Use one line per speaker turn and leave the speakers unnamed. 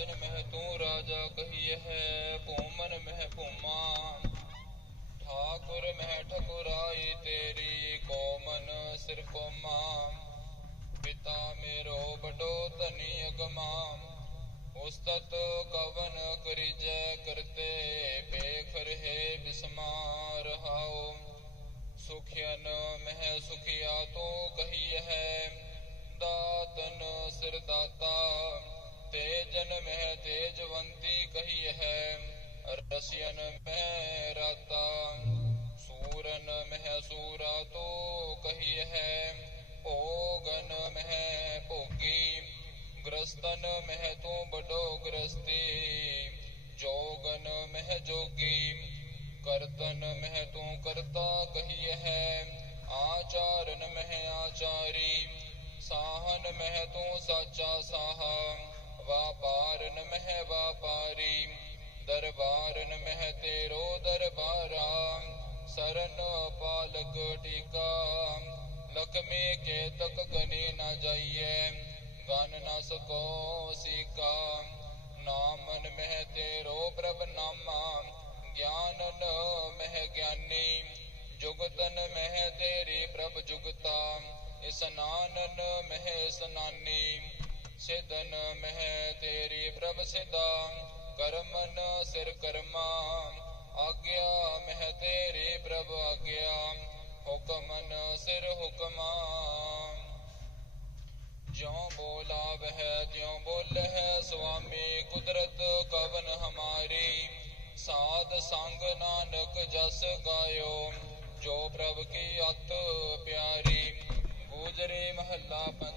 ਰਾਜਨ ਮਹਿ ਤੂੰ ਰਾਜਾ ਕਹੀਏ ਹੈ ਭੂਮਨ ਮਹਿ ਭੂਮਾ। ਠਾਕੁਰ ਮਹਿ ਠਕੁਰਾਈ ਤੇਰੀ ਕੋਮਨ ਸਿਰ ਕੋਮਾ ਪਿਤਾ ਮੇਰੋ ਬਡੋ ਧਨੀ ਅਗਮਾ। ਉਸਤਤ ਕਵਨ ਕਰੀਜੈ ਕਰਤੇ ਪੇਖ ਰਹੇ ਬਿਸਮਾਰ ਹਾਉ ਸੁਖਿਆਨ ਮਹਿ ਸੁਖਿਆ ਤੂੰ ਕਹੀ ਹੈ ਦਾਤਨ ਸਿਰ ਦਾਤਾ जन में तेजवंती कही है रसियन में रता, सूरन में सूरा तो कही है ओगन में पोगी, ग्रस्तन में तू तो बडो ग्रस्ती, जोगन में जोगी, करतन में तू तो करता कही है आचारन में आचारी, साहन में तू तो साचा साहा वापार न मह वापारी, दरबार न मह तेरो दरबारा। शरण पालक टीका लक्ष्मी के तक गने न जाइए, गन न सको सीका। नामन मह तेरो प्रभ नामा, ज्ञान न मह ज्ञानी। जुगतन मह तेरी प्रभ जुगता स्नानन मह स्नानी। ਸਿਦਨ ਮਹਿ ਤੇਰੀ ਪ੍ਰਭ ਸਿਦਾ ਕਰਮਨ ਸਿਰ ਕਰਮਾ। ਆਗਿਆ ਮਹਿ ਤੇਰੀ ਪ੍ਰਭ ਆਗਿਆ, ਹੁਕਮਨ ਸਿਰ ਹੁਕਮਾ। ਜਿਉ ਬੋਲਾ ਵਹਿ ਤਿਉ ਬੋਲਹਿ ਸੁਆਮੀ ਕੁਦਰਤ ਕਵਨ ਹਮਾਰੀ। ਸਾਧ ਸੰਗ ਨਾਨਕ ਜਸ ਗਾਇਓ, ਜੋ ਪ੍ਰਭ ਕੀ ਅਤ ਪਿਆਰੀ। ਗੂਜਰੇ ਮਹੱਲਾ ਪੰਜ